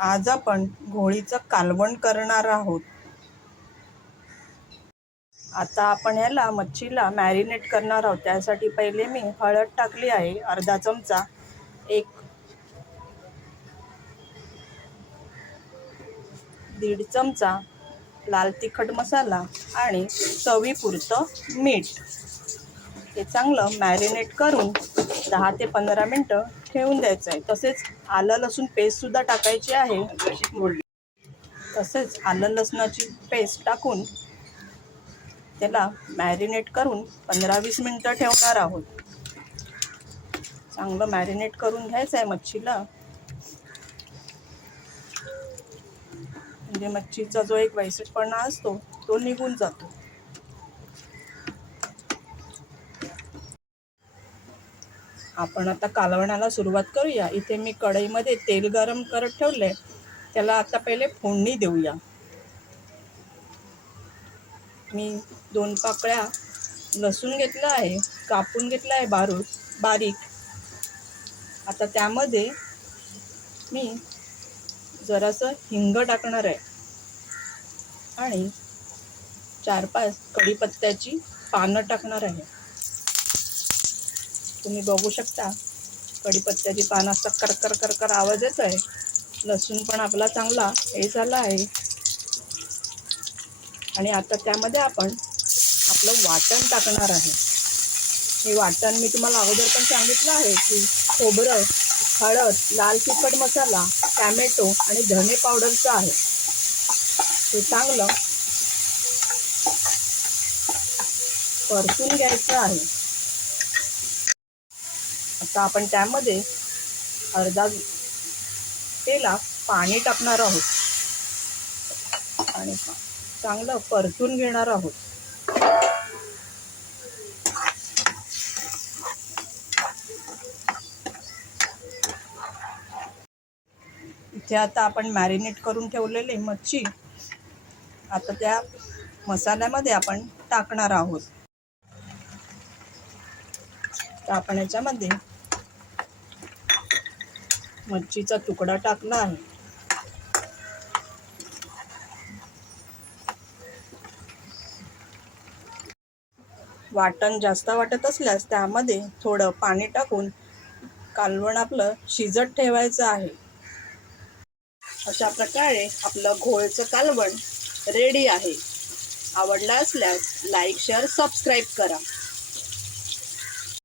आज आपण घोळीचं कालवण करणार आहोत। आता आपण याला मच्छीला मॅरिनेट करणार आहोत। त्यासाठी पहिले मी हळद टाकली आहे अर्धा चमचा, एक 1.5 चमचा लाल तिखट मसाला आणि चवीपुरतं मीठ। हे चांगलं मॅरिनेट करून 10 ते 15 मिनिटं ठेवून द्यायचं आहे। तसेच आलं लसूण पेस्ट सुद्धा टाकायची आहे। तसेच आलं लसणाची पेस्ट टाकून त्याला मॅरिनेट करून 15-20 मिनिटं ठेवणार आहोत। चांगलं मॅरिनेट करून घ्यायचं आहे मच्छीला, म्हणजे मच्छीचा जो एक वैशिष्ट्यपणा असतो तो निघून जातो। आपण आता कालवणाला सुरुवात करूया। इथे मी कढईमध्ये तेल गरम करत ठेवले, त्याला आता पहिले फोडणी देऊया। मी 2 पाकळ्या लसूण घेतला आहे, कापून घेतला आहे बारीक। आता त्यामध्ये मी जरासं हिंग टाकणार आहे आणि 4-5 कढीपत्त्याची पानं टाकणार आहे। तुम्ही बघू शकता कढीपत्त्याची पानं असं करकर करकर आवाज येत आहे। लसूण पण आपला चांगला हे झाला आहे आणि आता त्यामध्ये आपण आपलं वाटण टाकणार आहे। हे वाटण मी तुम्हाला अगोदर पण सांगितलं आहे की खोबरं, हळद, लाल तिखट मसाला, टॅमॅटो आणि धने पावडरचं आहे। हे चांगलं परतून घ्यायचं आहे। आता आपण त्यामध्ये अर्धा ग्लास पाणी टाकणार आहोत आणि चांगलं परतून घेणार आहोत। इथे आता आपण मॅरिनेट करून ठेवलेली मच्छी आता त्या मसाल्यामध्ये आपण टाकणार आहोत। तर आपण याच्यामध्ये मच्छीचा तुकडा टाकला आहे। वाटण जास्त वाटत असल्यास त्यामध्ये थोडं पाणी टाकून कालवण आपलं शिजत ठेवायचं आहे। अशा प्रकारे आपलं घोळचं कालवण रेडी आहे। आवडला असल्यास लाईक, शेअर, सबस्क्राईब करा।